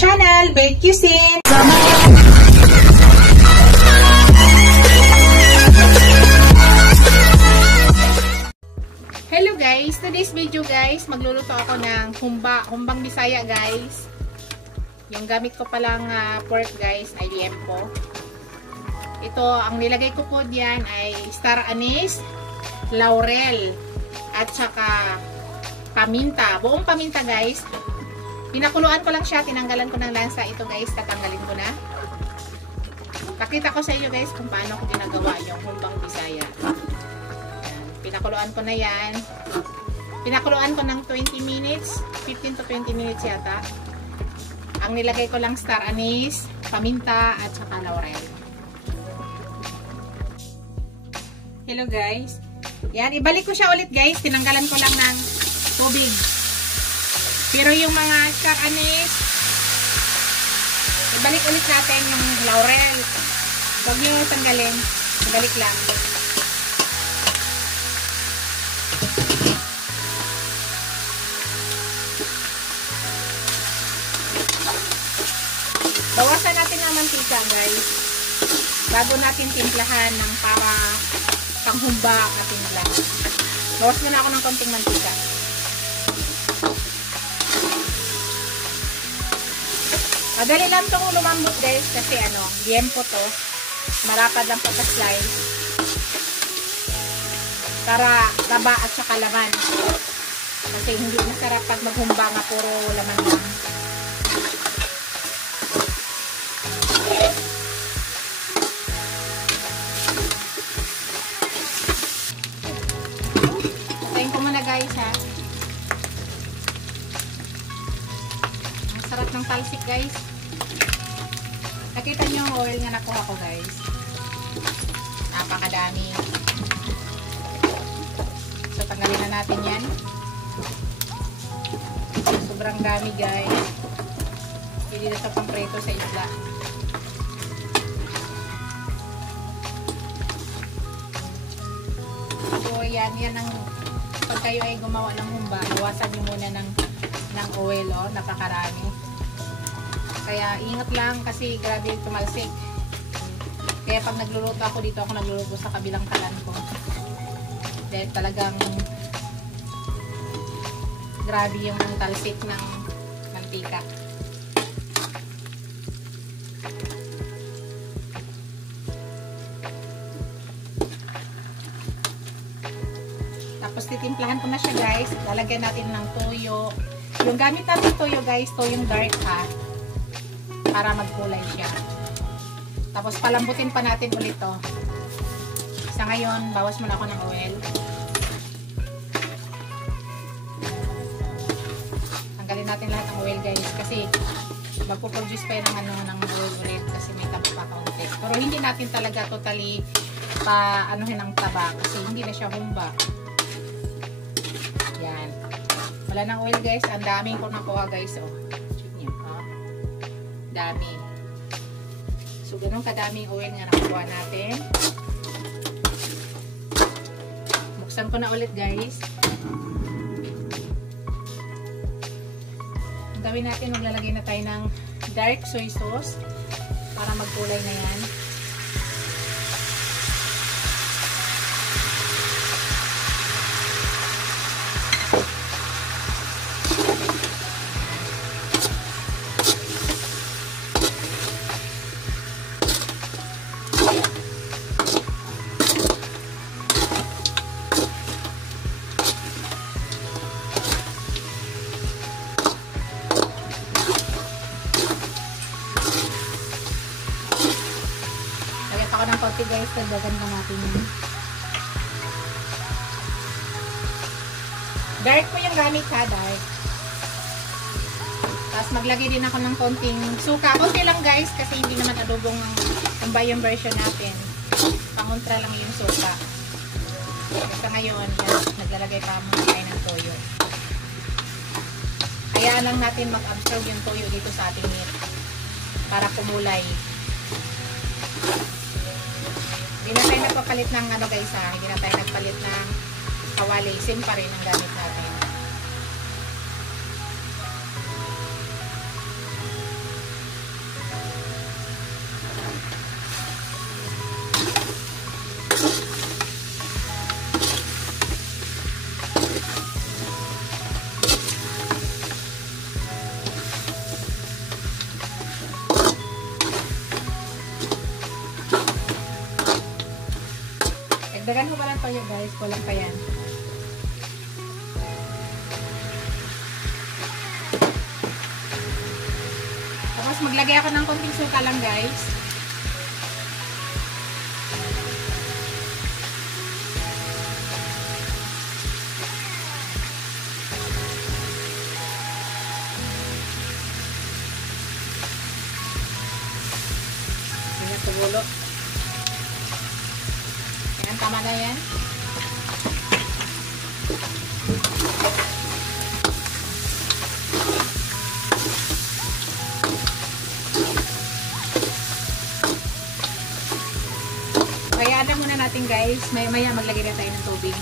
channel, Bake Cuisine! Hello guys! Today's video guys, magluluto ako ng humbang Bisaya guys. Yung gamit ko palang pork guys ay liempo. Ito, ang nilagay ko po diyan ay star anise, laurel, at saka paminta. Buong paminta guys. Pinakuluan ko lang siya, tinanggalan ko ng lansa. Ito guys, tatanggalin ko na. Pakita ko sa inyo guys kung paano ko ginagawa yung humbang Bisaya. Ayan. Pinakuluan ko na yan. Pinakuluan ko ng 20 minutes, 15 to 20 minutes yata. Ang nilagay ko lang star anise, paminta, at saka laurel. Hello guys. Yan, ibalik ko siya ulit guys. Tinanggalan ko lang ng tubig. Pero yung mga star anise, ibalik ulit natin yung laurel. Huwag nyo tanggalin. Ibalik lang. Bawasan natin ang mantika guys. Bago natin timplahan ng para panghumba ang ating ulam. Bawas muna ako ng konting mantika. Madali lang itong lumambot guys kasi liempo to. Marapad lang pagka-slice. Para taba at saka laman. Kasi hindi masarap pag maghumba nga puro laman lang. Patayin ko muna guys ha. Ang sarap ng talsik guys. Nakita nyo yung oil nga nakuha ko guys. Napakadami. So tanggalin na natin yan. Sobrang dami guys. Hindi na sa pamprito sa isla. So yan ang pag kayo ay gumawa ng humba, iwasan nyo muna ng oil napakarami. Kaya ingat lang kasi grabe tumalsik. Kaya pag nagluluto ako dito, ako nagluluto sa kabilang kalan ko. Dahil talagang grabe yung talsik ng mantika. Tapos titimplahan ko na siya guys. Lalagyan natin ng toyo. Yung gamit natin toyo guys, toyong dark ha. Para magkulay siya. Tapos palambutin pa natin ulit to. Sa ngayon, bawas muna ako ng oil. Tanggalin natin lahat ng oil guys kasi magpo-produce pa ng ng oil ulit kasi may taba pa kaunti. Pero hindi natin talaga totally pa-anuhin ang taba kasi hindi na siya humba. Yan. Wala ng oil guys. Ang daming ko nakuha guys. Dami. So, ganun kadaming oil nga nakuha natin. Buksan ko na ulit guys. Ang gawin natin, maglalagay na tayo ng dark soy sauce para magkulay na yan. Ako ng konti guys, tagdagan pa natin yun. Dark po yung gamit ha, dark. Tapos maglagay din ako ng konting suka. Konti lang guys, kasi hindi naman adobong ang bayong version natin. Pangontra lang yung suka. Kasi ngayon, naglalagay pa muna tayo ng toyo. Hayaan lang natin mag-absorb yung toyo dito sa ating meat. Para kumulay. Hindi na tayo nagpapalit ng guys ha. Hindi na tayo nagpalit ng kawali. Same pa rin ang gamit natin. Dagdagan ko pa lang toyo guys. Kulang pa yan. Tapos maglagay ako ng konting suka lang guys. Tugulo. Yan, tama na yan. Kaya alam muna natin guys, maya maglagay na tayo ng tubig.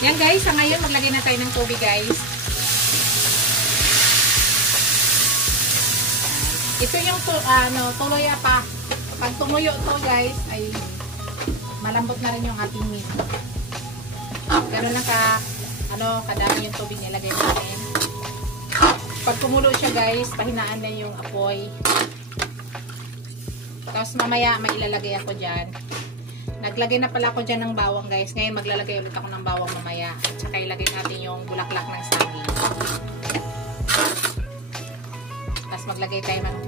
Yan guys, sa ngayon maglagay na tayo ng tubig guys. Ito yung tuloy pa. Pag tumuyo to guys, ay malambot na rin yung ating meat. Gano'n lang kadami yung tubig nilagay natin. Pag kumulo siya guys, pahinaan na yung apoy. Tapos mamaya mailalagay ako dyan. Naglagay na pala ako dyan ng bawang guys. Ngayon maglalagay ulit ako ng bawang mamaya. At saka ilagay natin yung bulaklak ng saging. Tapos maglagay tayo ng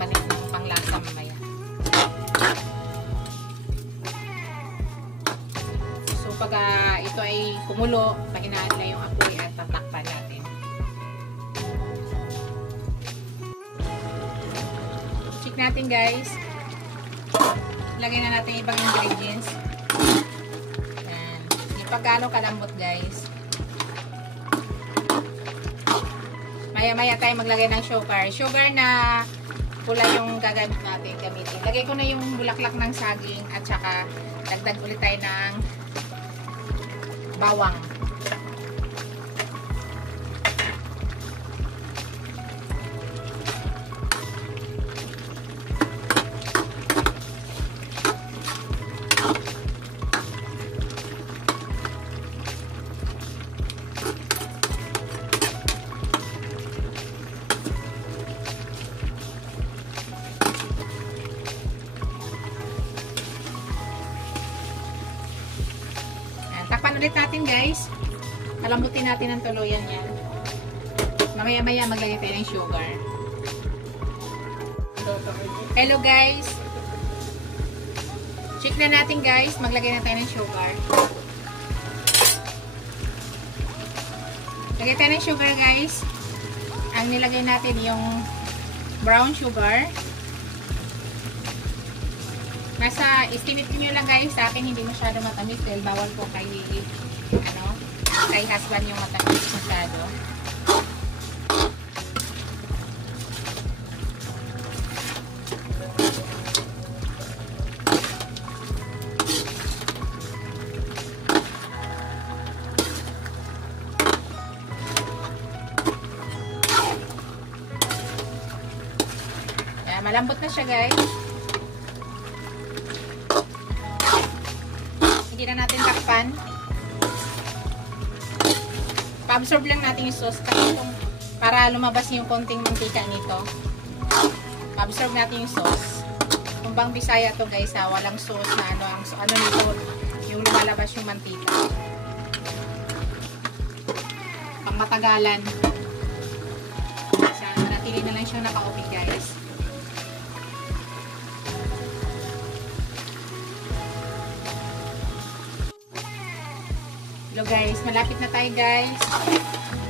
panglasa mamaya. So pag ito ay kumulo, pahinaan na yung apoy at tatakpan natin. Check natin guys. Lagay na natin ibang ingredients. Yan. Hindi pa gaano kalambot guys. Maya-maya tayo maglagay ng sugar. Sugar na pula yung gagamit natin, gamitin. Lagay ko na yung bulaklak ng saging at saka dagdag ulit tayo ng bawang. Takpan ulit natin guys. Palambutin natin ang tuluyan yan. Mamaya-maya maglagay tayo ng sugar. Hello guys. Check na natin guys. Maglagay na tayo ng sugar. Lagay tayo ng sugar guys. Ang nilagay natin yung brown sugar. Nasa estimate nyo lang guys, sa akin hindi masyado matamis dahil bawal po kay husband yung matamis masyado. Yan, malambot na siya guys. Hindi na natin takpan. Pa-absorb lang natin yung sauce para lumabas yung konting mantika nito. Pa-absorb natin yung sauce. Kumbang Bisaya to guys ha, walang sauce na ano nito, yung lumalabas yung mantika. Pang matagalan. Natili na lang siyang naka-open guys. Hello guys, malapit na tayo guys.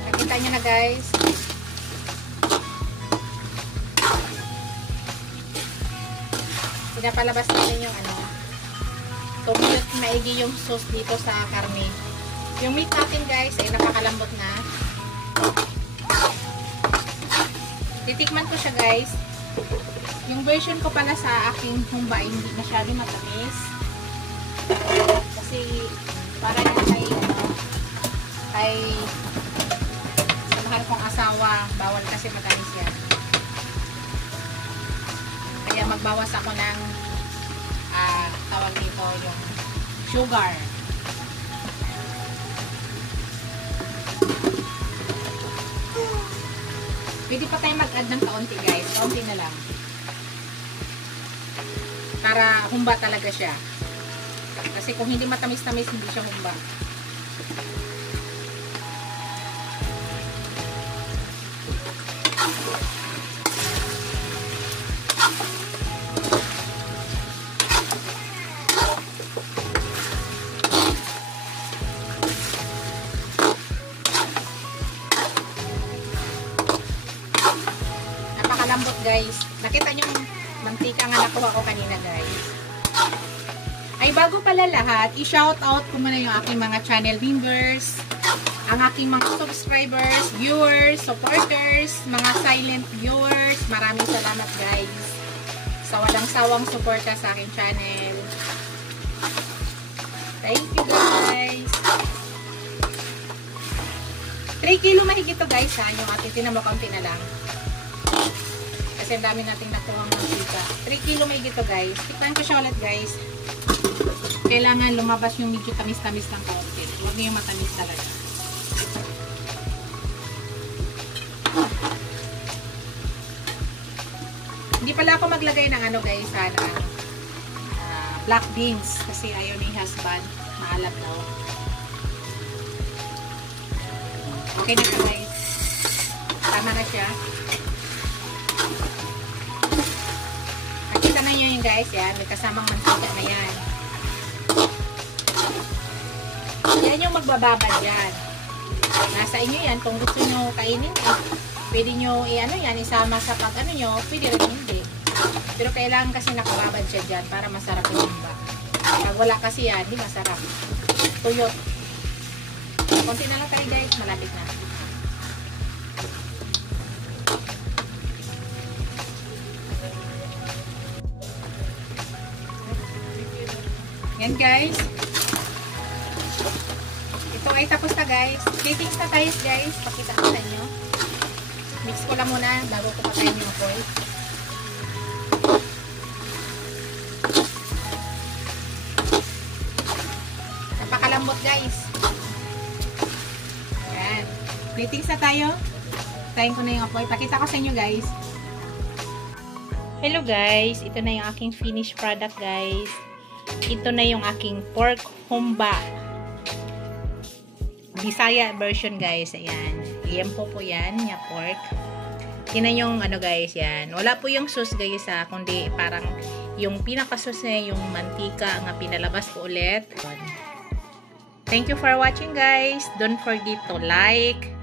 Nakita nyo na guys. Pinapalabas natin yung tumulot maigi yung sauce dito sa karne. Yung meat natin guys ay napakalambot na. Titikman ko siya guys. Yung version ko pala sa aking humba hindi masyado matamis. Kasi para na kay sa mahal kong asawa, bawal kasi matamis yan. Kaya magbawas ako ng tawag dito yung sugar. Pwede pa tayo mag-add ng kaunti guys. Kaunti na lang. Para humba talaga siya. Kasi kung hindi matamis-tamis, hindi siya humba. Napakalambot guys. Nakita nyo yung mantika nga nakuha ko kanina guys. Ay bago pala lahat, i-shout out ko muna yung aking mga channel members, ang aking mga subscribers, viewers, supporters, mga silent viewers. Maraming salamat guys sa walang sawang suporta sa aking channel. Thank you guys. 3 kilo mahigit to guys ha, yung ating tinamakaunti na lang. Kasi ang dami nating nakuha ng mantika. 3 kilo mahigit to guys. Tikman ko siya ulit guys. Kailangan lumabas yung medyo tamis-tamis ng kaunti. Huwag niyo yung matamis talaga. Hindi pala ako maglagay ng ano guys, black beans. Kasi ayaw ni husband. Maalat daw. Okay na ka guys. Tama na siya. Nakita na nyo yun guys. Yan. May kasamang mantika na yan. Yan yung magbababad yan. Nasa inyo yan. Kung gusto nyo kainin pwede nyo i-ano yan, isama sa pag-ano nyo, pwede rin hindi. Pero kailangan kasi nakababad siya dyan para masarap yung humba. Pag wala kasi yan, di masarap. Tuyot. Konti na lang tayo guys, malapit na. Yan guys. Ito ay tapos na guys. Plating na tayo guys. Pakita ko sa inyo. Mix ko lang muna bago ko patayin yung foil. Napakalambot guys. Yan. Plating na tayo. Patayin ko na yung apoy. Pakita ko sa inyo guys. Hello guys. Ito na yung aking finished product guys. Ito na yung aking pork humba. Bisaya version guys. Ayan. Liempo po yan. Yung pork. Tinan yung ano guys. Yan. Wala po yung sauce guys kundi parang yung pinaka-sauce niya yung mantika nga pinalabas ko ulit. Thank you for watching guys. Don't forget to like,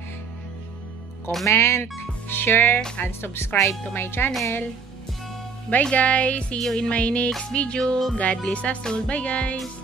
comment, share, and subscribe to my channel. Bye guys. See you in my next video. God bless us all. Bye guys.